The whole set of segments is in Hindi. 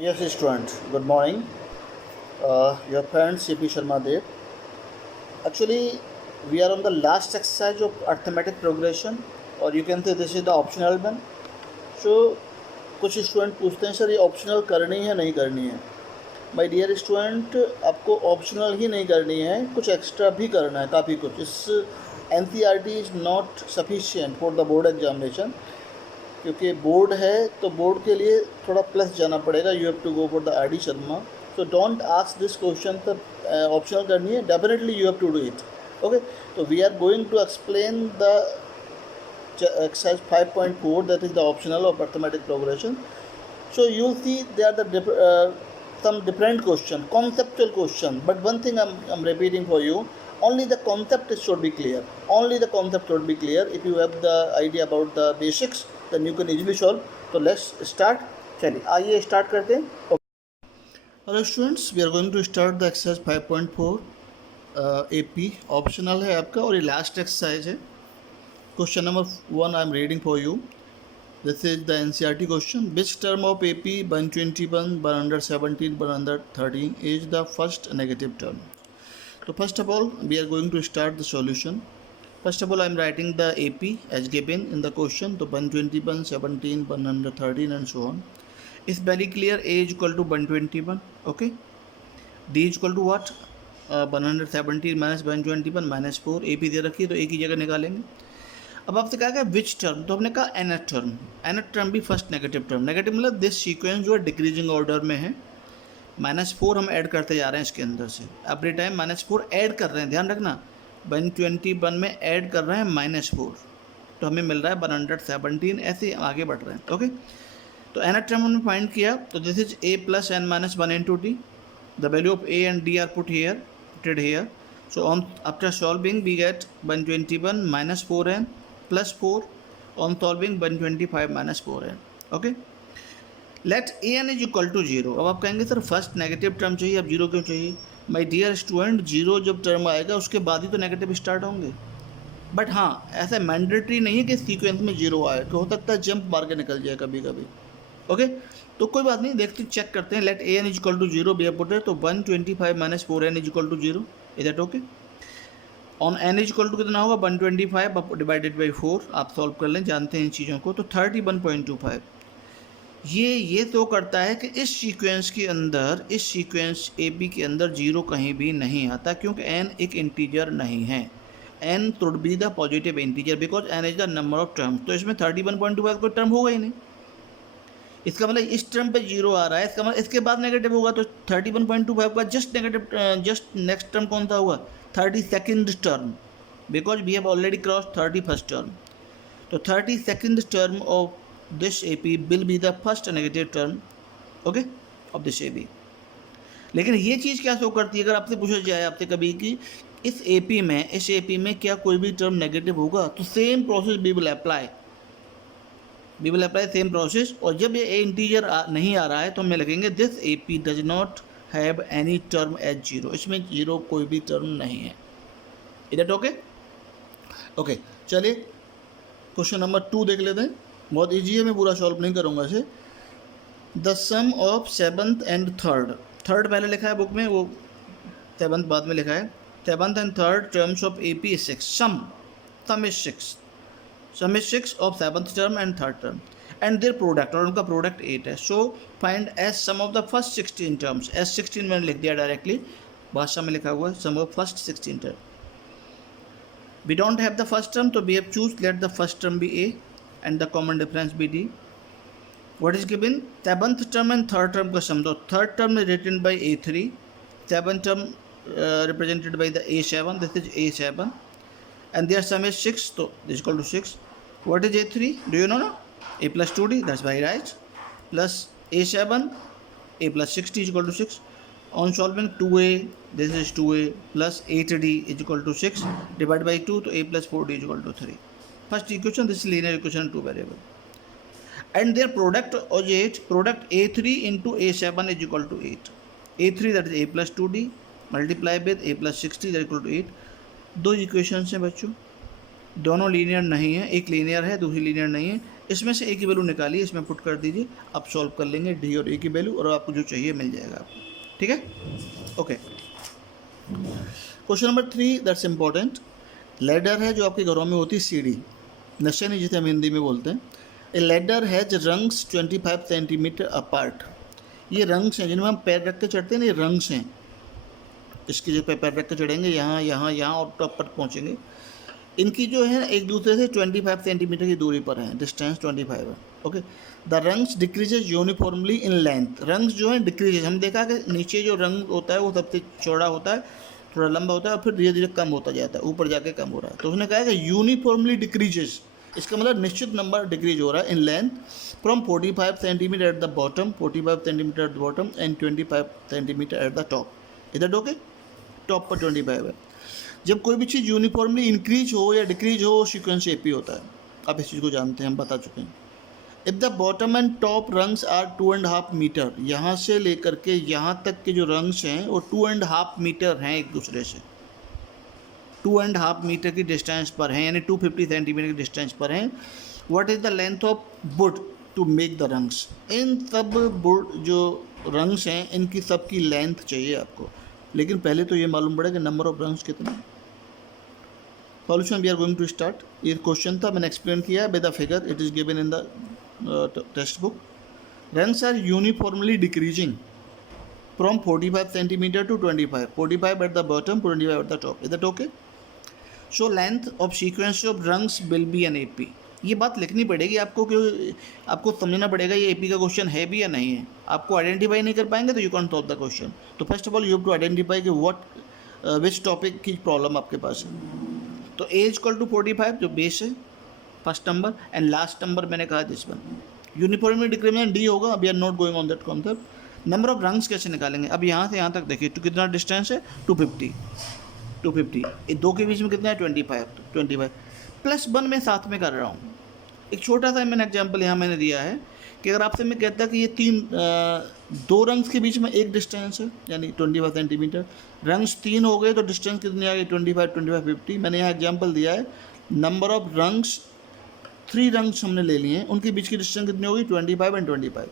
Yes, student. Good morning. Your parent CP Sharma Dev. Actually, we are on the last exercise of arithmetic progression, or you can say this is the optional one. So, कुछ स्टूडेंट पूछते हैं सर ये ऑप्शनल करनी है नहीं करनी है. माय डियर स्टूडेंट, आपको ऑप्शनल ही नहीं करनी है, कुछ एक्स्ट्रा भी करना है, काफ़ी कुछ. इस NCERT is not sufficient for the board examination. क्योंकि बोर्ड है तो बोर्ड के लिए थोड़ा प्लस जाना पड़ेगा. You have to go for the RD Sharma. So don't ask this question तो ऑप्शनल करनी है, definitely you have to do it. Okay, तो we are going to explain the exercise 5.4, that is the optional of arithmetic progression. So you'll see there are the some different question, conceptual question, but one thing I'm repeating for you, only the concept should be clear. Only the concept should be clear. If you have the idea about the basics, then you can easily solve. So let's start. चलिए आइए स्टार्ट करते हैं. Hello students, we are going to start the exercise 5.4. AP optional है आपका और ये लास्ट एक्सरसाइज है. Question number 1 I am reading for you. This is the NCERT question. Which term of AP 121, 117, 113 is the first negative term? So first of all, we are going to start the solution. First of all, I am writing the AP as given in the question. So 121, 17, 113 and so on. It's very clear. A is equal to 121. Okay. D is equal to what? 117 minus 121 minus 4. AP दे रखी है तो A की जगह निकालेंगे. अब आपसे कहा गया विच टर्म, तो हमने कहा nth टर्म. nth टर्म भी फर्स्ट नेगेटिव टर्म. नेगेटिव मतलब दिस सीक्वेंस जो है डिक्रीजिंग ऑर्डर में है. -4 हम ऐड करते जा रहे हैं इसके अंदर से. एवरी टाइम -4 ऐड कर रहे हैं, ध्यान रखना. 121 में ऐड कर रहे हैं -4, तो हमें मिल रहा है 117. ऐसे आगे बढ़ रहे हैं. ओके, तो nth टर्म हमने फाइंड किया. तो this is a plus n minus 1 into d. The value of a and d are putted here. So on after solving we get 121 minus 4n plus 4. on solving 125 minus 4n. okay, let an is equal to 0. अब आप कहेंगे सर फर्स्ट नेगेटिव टर्म चाहिए, अब जीरो क्यों चाहिए? माय डियर स्टूडेंट, जीरो जब टर्म आएगा उसके बाद ही तो नेगेटिव स्टार्ट होंगे. बट हाँ, ऐसा मैंडेटरी नहीं है कि सीक्वेंस में जीरो आए, तो हो सकता है जंप मार के निकल जाए कभी कभी. ओके, तो कोई बात नहीं, देखते चेक करते हैं. Let an is equal to 0 be a put है, तो 125 minus 4n is equal to 0. Is that okay? On n is equal to कितना होगा? 125 डिवाइडेड बाई 4. आप सॉल्व कर लें, जानते हैं इन चीज़ों को. तो 31.25 ये तो करता है कि इस सीक्वेंस के अंदर, इस सीक्वेंस AB के अंदर जीरो कहीं भी नहीं आता, क्योंकि n एक इंटीजर नहीं है. n should be the positive integer because n is the number of term. तो इसमें 31.25 कोई टर्म होगा ही नहीं. इसका मतलब इस टर्म पे जीरो आ रहा है, इसका मतलब इसके बाद नेगेटिव होगा. तो 31.25 का just negative, just next term कौन सा हुआ? 32nd term, because we have already cross 31st term. तो 32nd term of this AP will be the first negative term, okay, of this AP. लेकिन ये चीज़ क्या शो करती है? अगर आपसे पूछा जाए आपसे कभी कि इस AP में क्या कोई भी टर्म नेगेटिव होगा, तो same process we will apply same process. और जब ये ए इंटीजर नहीं आ रहा है तो हमें लिखेंगे this AP does not have any term as zero. इसमें जीरो कोई भी टर्म नहीं है. Is that okay? ओके, चलिए क्वेश्चन नंबर 2 देख लेते हैं. बहुत ईजी है, मैं पूरा सॉल्व नहीं करूँगा इसे. The sum of 7th and 3rd. पहले लिखा है बुक में, वो 7th बाद में लिखा है. 7th and 3rd terms of AP is 6. Sum is 6. Sum is 6 of 7th term and 3rd term and their product, और उनका प्रोडक्ट 8 है. So find as sum of the first 16 terms. As 16 मैंने लिख दिया डायरेक्टली, भाषा में लिखा हुआ है sum of first 16 term. We don't have the first term, तो we have choose let the first term be A and the common difference be D. What is given? 7th term and 3rd term का सम. तो 3rd term is written by A3, 7th term represented by the A7. This is A7 and their sum is 6, so this is equal to 6. What is A3? Do you know? No? A plus 2D, that's very right, plus A7, A plus 6D is equal to 6. On solving 2A, this is 2A plus 8D is equal to 6, divided by 2, so A plus 4D is equal to 3. First equation, this is linear equation, 2 variable. And their product is 8, product A3 into A7 is equal to 8. A3 that is A plus 2D multiply with A plus 6D that is equal to 8. दो इक्वेशंस हैं बच्चों, दोनों लीनियर नहीं है. एक लीनियर है, दूसरी लीनियर नहीं है. इसमें से ए की वैल्यू निकालिए, इसमें पुट कर दीजिए, आप सॉल्व कर लेंगे डी और ए की वैल्यू, और आपको जो चाहिए मिल जाएगा आपको, ठीक है। Okay, question number 3 that's important. Ladder है जो आपके घरों में होती है, सीढ़ी, नशेनी जिसे हम हिंदी में बोलते हैं। ए ladder has rungs 25 centimetre apart. ये रंग्स हैं जिनमें हम पैर रख के चढ़ते हैं ना, ये रंग्स हैं। इसकी जगह पे पैर रख के चढ़ेंगे, यहाँ यहाँ यहाँ और टॉप पर पहुँचेंगे। इनकी जो है एक दूसरे से 25 सेंटीमीटर की दूरी पर है, डिस्टेंस 25 है। Okay, the rungs decreases uniformly in length. Rungs जो है डिक्रीजेज, हम देखा कि नीचे जो रंग होता है वो सबसे चौड़ा होता है, थोड़ा लंबा होता है, और फिर धीरे धीरे कम होता जाता है, ऊपर जाके कम हो रहा है। तो उसने कहा कि यूनिफॉर्मली डिक्रीजेज, इसका मतलब निश्चित नंबर डिक्रीज हो रहा है in length from 45 centimetre eight the bottom, 45 centimetre eight the bottom and 25 centimetre eight the top. इधर ओके, टॉप पर 25 है। जब कोई भी चीज़ यूनिफॉर्मली इंक्रीज हो या डिक्रीज हो, सीक्वेंस एपी होता है। आप इस चीज़ को जानते हैं, हम बता चुके हैं। If the bottom and top rungs are 2.5 metre, यहाँ से लेकर के यहाँ तक के जो रंग्स हैं वो 2.5 मीटर हैं एक दूसरे से, 2.5 मीटर की डिस्टेंस पर हैं, यानी 250 सेंटीमीटर की डिस्टेंस पर हैं। What is the length of wood to make the rungs. इन सब वुड जो रंग्स हैं इनकी सबकी लेंथ चाहिए आपको, लेकिन पहले तो ये मालूम पड़ेगा कि नंबर ऑफ रंग्स कितने। Solution we are going to start. ये क्वेश्चन था, मैंने एक्सप्लेन किया है with the figure, it is given in the text book. Rungs are uniformly decreasing from 45 centimetre to 25, 45 at the bottom, 25 at the top. Is that okay? So length of sequence of rungs will be an AP. ये बात लिखनी पड़ेगी आपको, कि आपको समझना पड़ेगा ये एपी का क्वेश्चन है भी या नहीं है। आपको आइडेंटिफाई नहीं कर पाएंगे तो you can solve the question. तो first of all you have to identify कि व्हाट विच टॉपिक की प्रॉब्लम आपके पास है। तो ए इक्वल टू 45 जो बेस है, first number, and last number मैंने कहा this one. Uniformly decrement d होगा। We are not going on that concept. Number of rungs कैसे निकालेंगे? अब यहाँ से यहाँ तक देखिए तो कितना डिस्टेंस है, 250। ये दो के बीच में कितना है, 25 प्लस 1 मैं साथ में कर रहा हूँ। एक छोटा सा मैंने एग्जांपल यहाँ मैंने दिया है कि अगर आपसे मैं कहता कि ये दो रंग्स के बीच में एक डिस्टेंस है, यानी 25 सेंटीमीटर, रंग्स 3 हो गए तो डिस्टेंस कितनी आ गई, 25, 50। मैंने यहाँ एग्जांपल दिया है, नंबर ऑफ रंग्स 3 रंग्स हमने ले लिए हैं, उनके बीच की डिस्टेंस कितनी होगी, 25 एंड 25,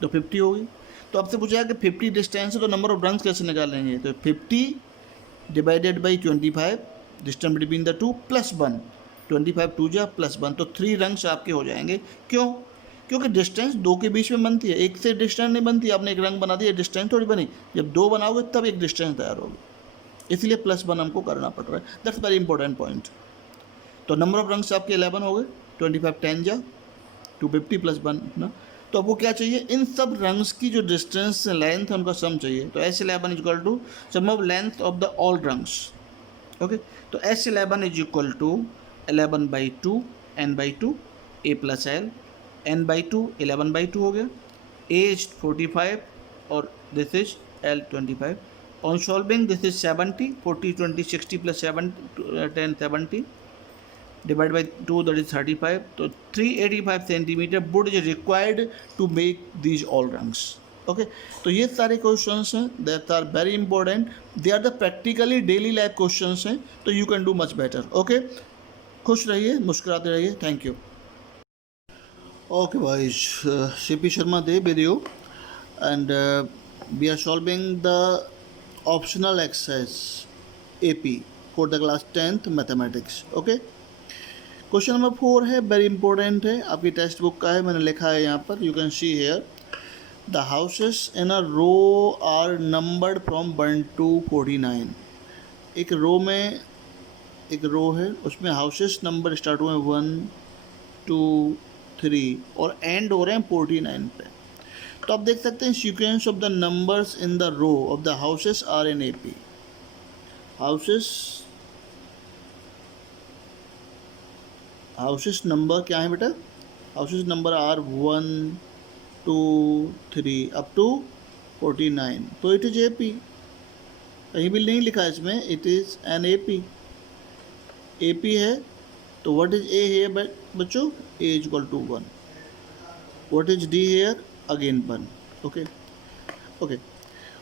तो 50 होगी। तो आपसे पूछा कि 50 डिस्टेंस है तो नंबर ऑफ रंग्स कैसे निकालेंगे? तो 50 divided by 25, distance between the two, plus 1, 25 2 जा प्लस 1, तो 3 रंग्स आपके हो जाएंगे। क्यों? क्योंकि डिस्टेंस दो के बीच में बनती है, एक से डिस्टेंस नहीं बनती। आपने एक रंग बना दिया, डिस्टेंस थोड़ी बनी। जब 2 बनाओगे तब एक डिस्टेंस तैयार होगी, इसलिए प्लस 1 हमको करना पड़ रहा है। That's very important point. तो नंबर ऑफ रंग्स आपके 11 हो गए, 25 10 जा 250 प्लस 1 ना। तो आपको क्या चाहिए? इन सब रंग्स की जो डिस्टेंस लेंथ है उनका सम चाहिए। तो S11 is equal to sum of length of the all rungs. Okay, तो S11 is equal to 11/2 n/2 a plus l, n/2 11/2 हो गया, a इज 45 और this is l 25। On solving this is 70, 40 20 60 plus 7 10 70 divided by 2, that is 35. So 385 centimeter wood is required to make these all rungs. Okay, तो ये सारे क्वेश्चंस हैं that are very important. They are the practically daily life questions हैं, तो you can do much better. Okay, खुश रहिए, मुस्कुराते रहिए। Thank you. ओके भाई, CP Sharma Dev with you, and we are solving the optional exercise AP for the class 10th mathematics. Okay, question number 4 है, वेरी इंपॉर्टेंट है, आपकी टेक्स्ट बुक का है, मैंने लिखा है यहाँ पर, you can see here the houses in a row are numbered from 1 to 49। एक रो में एक रो है, उसमें हाउसेस नंबर स्टार्ट हुए हैं 1 2 3 और एंड हो रहे हैं 49 पे। तो आप देख सकते हैं sequence of the numbers in the row of the houses are in AP। Houses number क्या है बेटा? Houses number are 1 2 3 up to 49। तो इट इज AP। कहीं भी नहीं लिखा इसमें, इट इज एन AP है। तो व्हाट इज A है बच्चों? A is equal to 1। What is D here? Again 1। Okay,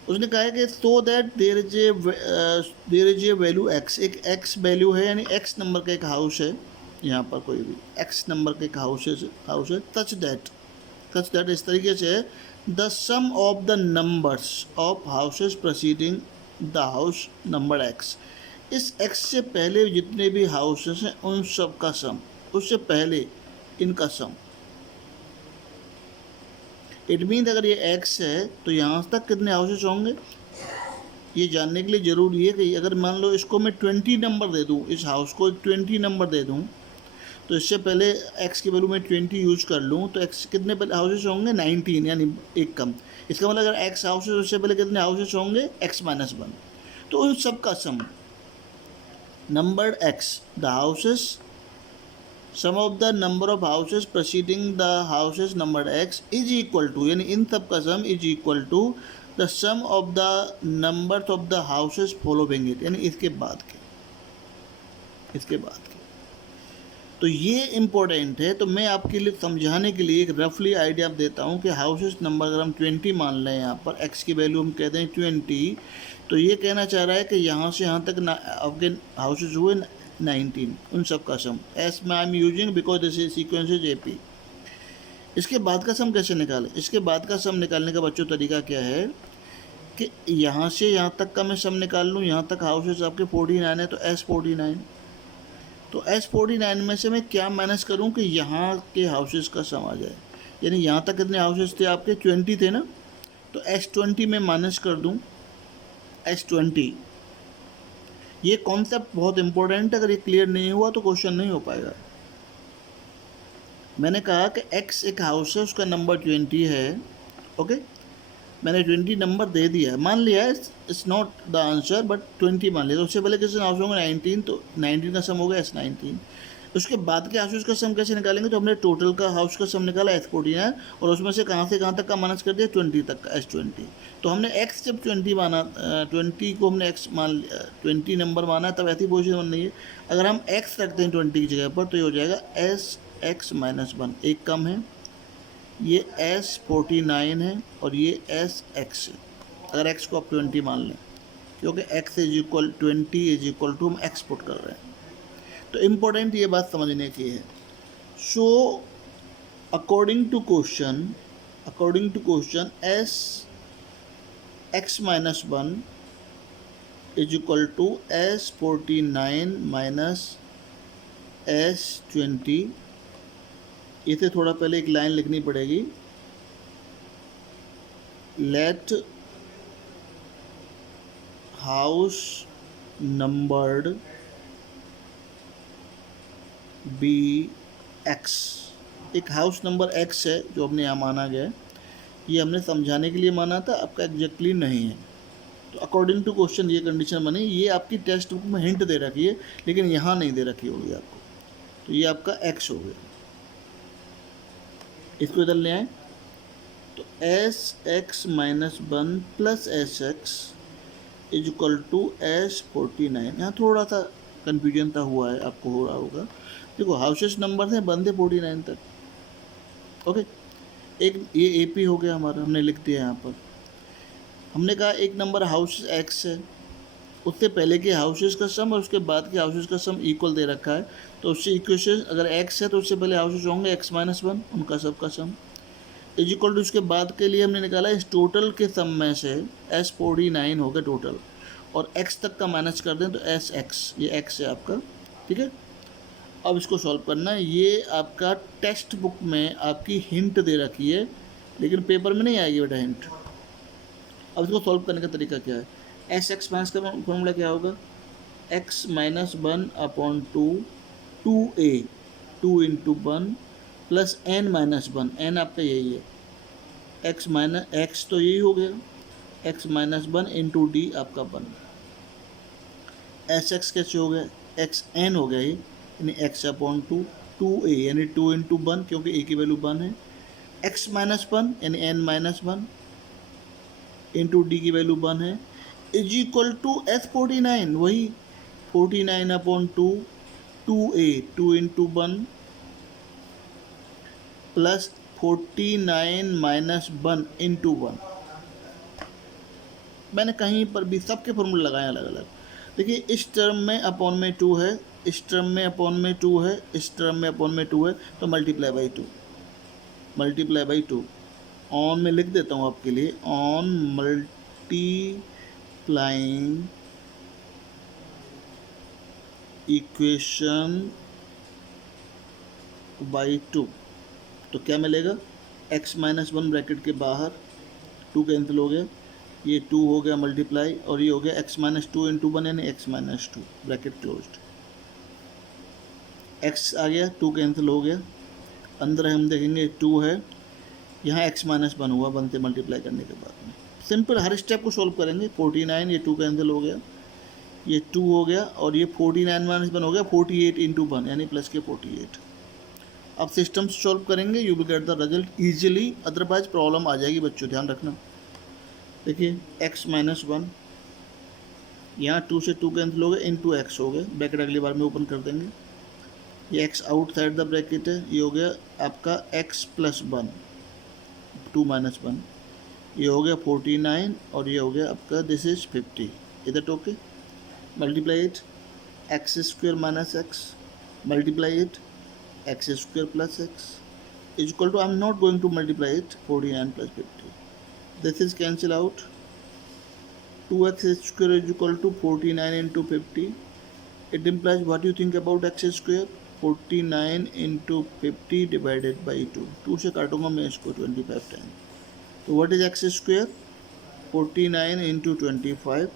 उसने कहा है कि so that there is a value x, एक x वैल्यू है, यानी x नंबर का एक हाउस है यहाँ पर कोई भी एक्स नंबर के हाउस है, टच दैट इस तरीके से है, the sum of the numbers of houses preceding the house number x. इस एक्स से पहले जितने भी हाउसेस हैं उन सब का सम, उससे पहले इनका सम। इट मीन अगर ये एक्स है तो यहाँ तक कितने हाउसेस होंगे ये जानने के लिए ज़रूरी है कि अगर मान लो इसको मैं 20 नंबर दे दूँ, इस हाउस को 20 नंबर दे दूँ, तो इससे पहले x की वैल्यू में 20 यूज कर लूँ तो x कितने पहले हाउसेस होंगे 19, यानी एक कम। इसका मतलब अगर x हाउसेस उससे पहले कितने हाउसेस होंगे x-1। तो उन सब का sum number x, the houses, sum of the number of houses preceding the houses number x is equal to, यानी इन सब का sum is equal to the sum of the number of the houses following it, यानी इसके बाद के। तो ये इम्पोर्टेंट है। तो मैं आपके लिए समझाने के लिए एक रफली आइडिया देता हूँ कि हाउसेस नंबर अगर हम 20 मान लें, यहाँ पर x की वैल्यू हम कहते हैं 20, तो ये कहना चाह रहा है कि यहाँ से यहाँ तक आपके हाउसेस हुए 19, उन सब का सम। एस में I am using because this is sequence is AP। इसके बाद का सम कैसे निकालें? इसके बाद का सम निकालने का बच्चों तरीका क्या है कि यहाँ से यहाँ तक का मैं सम निकाल लूँ। यहाँ तक हाउसेस आपके 49 है तो S49, तो S49 में से मैं क्या माइनस करूं कि यहाँ के हाउसेस का सम आ जाए, यानी यहाँ तक कितने हाउसेस थे आपके 20 थे ना, तो S20 में माइनस कर दूं S20। ये कॉन्सेप्ट बहुत इंपॉर्टेंट है, अगर ये क्लियर नहीं हुआ तो क्वेश्चन नहीं हो पाएगा। मैंने कहा कि X एक हाउस है, उसका नंबर 20 है, ओके। मैंने 20 नंबर दे दिया, मान लिया it's not the answer but 20 मान लिया। तो उससे पहले किसने हाउस होंगे 19, तो 19 का सम हो गया S19। उसके बाद के हाउस का सम कैसे निकालेंगे? तो हमने टोटल का हाउस का सम निकाला S49 और उसमें से कहाँ तक का माइनस कर दिया 20 तक का S20। तो हमने x जब 20 माना, 20 को हमने x मान लिया, 20 नंबर माना, तब ऐसी पोजिशन बन रही है। अगर हम x रखते हैं 20 की जगह पर तो ये हो जाएगा SX-1, एक कम है, ये S49 है और ये SX है। अगर x को आप 20 मान लें, क्योंकि x is equal 20 is equal to हम x पुट कर रहे हैं। तो इम्पोर्टेंट ये बात समझने की है। So according to question SX-1 is equal to S49 minus S20। इसे थोड़ा पहले एक लाइन लिखनी पड़ेगी, let house numbered be x. एक हाउस नंबर x है जो हमने यहाँ माना गया, ये हमने समझाने के लिए माना था, आपका एग्जैक्टली नहीं है। तो अकॉर्डिंग टू क्वेश्चन ये कंडीशन बनी। ये आपकी टेक्स्ट बुक में हिंट दे रखी है लेकिन यहाँ नहीं दे रखी होगी आपको, तो ये आपका x हो गया। इसको इधर ले आए तो SX-1 plus SX is equal to S49। यहाँ थोड़ा सा कन्फ्यूजन था, हुआ है, आपको हो रहा होगा। देखो हाउसेस नंबर थे, बंदे 49 तक, ओके। एक ये AP हो गया हमारा, हमने लिख दिया यहाँ पर। हमने कहा एक नंबर हाउस X है, उससे पहले के हाउसेस का सम और उसके बाद के हाउसेस का सम इक्वल दे रखा है, तो उससे इक्वेशन अगर x है तो उससे पहले हाउसेस होंगे x-1, उनका सबका सम इज इक्वल टू, उसके बाद के लिए हमने निकाला इस टोटल के सम में से S49 हो गया टोटल, और x तक का माइनस कर दें तो SX, ये x है आपका, ठीक है। अब इसको सॉल्व करना है। ये आपका टेक्स्ट बुक में आपकी हिंट दे रखी है लेकिन पेपर में नहीं आएगी बेटा हिंट। अब इसको सॉल्व करने का तरीका क्या है? SX- का फॉर्मूला क्या होगा? x-1/2 2a 2 × 1 plus n-1, n आपका यही है, x तो यही हो गया, x-1 × d आपका 1। SX कैसे हो गया? xn हो गया ये, यानी x/2 2a यानी 2 × 1 क्योंकि a की वैल्यू 1 है, x-1 यानी n-1 इंटू डी की वैल्यू 1 है, इज इक्वल टू S49, वही 49/2 2a 2 × 1 प्लस 49 - 1 × 1। मैंने कहीं पर भी सबके फॉर्मूले लगाए अलग अलग। देखिए इस टर्म में अपॉन में 2 है, इस टर्म में अपॉन में 2 है, इस टर्म में अपॉन में 2 है, तो multiply by 2, multiply by 2। On में लिख देता हूँ आपके लिए, ऑन मल्टीप्लाइंग इक्वेशन बाई 2, तो क्या मिलेगा, x माइनस 1 ब्रैकेट के बाहर 2 कैंसिल हो गया, ये 2 हो गया मल्टीप्लाई, और ये हो गया x माइनस 2 इंटू 1 यानी x minus 2 bracket closed, x आ गया, 2 कैंसिल हो गया, अंदर हम देखेंगे 2 है, यहाँ x माइनस 1 हुआ 1 से मल्टीप्लाई करने के बाद में। सिंपल हर स्टेप को सॉल्व करेंगे। 49, ये 2 कैंसिल हो गया, ये 2 हो गया, और ये 49 माइनस 1 हो गया 48 इंटू 1 यानी प्लस के 48। अब सिस्टम से सॉल्व करेंगे, you will get the result easily, otherwise problem आ जाएगी बच्चों, ध्यान रखना। देखिए x माइनस 1, यहाँ 2 से 2 कैंसिल हो गए, इंटू एक्स हो गए, ब्रैकेट अगली बार में ओपन कर देंगे, ये x आउटसाइड द ब्रैकेट है, ये हो गया आपका x प्लस 1, 2 माइनस 1, ये हो गया 49, और ये हो गया आपका दिस इज 50, इधर okay, multiply it, x square minus x, multiply it, x square plus x is equal to, I am not going to multiply it, 49 plus 50, this is cancel out, 2x square is equal to 49 into 50, it implies what you think about x square, 49 into 50 divided by 2, 2 से काटूंगा मैं इसको 25 टाइम, तो what is x square, 49 into 25,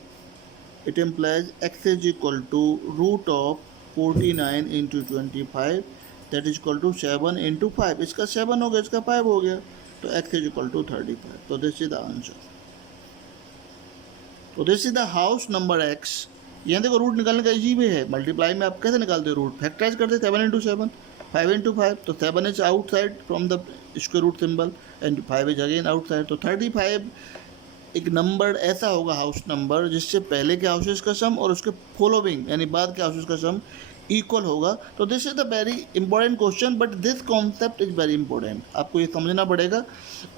it implies x is equal to root of 49 into 25, that is equal to 7 into 5, इसका 7 हो गया, इसका 5 हो गया, तो x is equal to 35, तो this is the answer। तो this is the house number x। यहाँ देखो रूट निकालने का इजी वे है, मल्टीप्लाई में आप कैसे निकालते हो रूट, फैक्टराइज करते 7 इंटू 7, 5 इंटू 5, तो 7 is outside from the square root symbol and 5 is again outside, तो 35 एक नंबर ऐसा होगा हाउस नंबर जिससे पहले के हाउसेस का सम और उसके फॉलोइंग यानी बाद के हाउसेस का सम इक्वल होगा। तो this is the very important question, but this concept is very important, आपको ये समझना पड़ेगा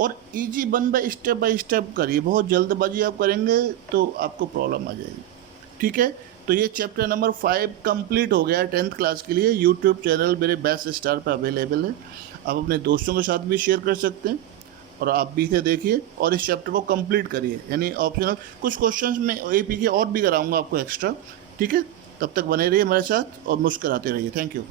और इजी वन बाय स्टेप करिए, बहुत जल्दबाजी आप करेंगे तो आपको प्रॉब्लम आ जाएगी। ठीक है, तो ये चैप्टर नंबर 5 कंप्लीट हो गया 10th क्लास के लिए। यूट्यूब चैनल मेरे बेस्ट स्टार पर अवेलेबल है, आप अपने दोस्तों के साथ भी शेयर कर सकते हैं और आप भी इसे देखिए और इस चैप्टर को कंप्लीट करिए, यानी ऑप्शनल कुछ क्वेश्चंस में AP के और भी कराऊंगा आपको एक्स्ट्रा। ठीक है, तब तक बने रहिए हमारे साथ और मुस्कुराते रहिए। Thank you.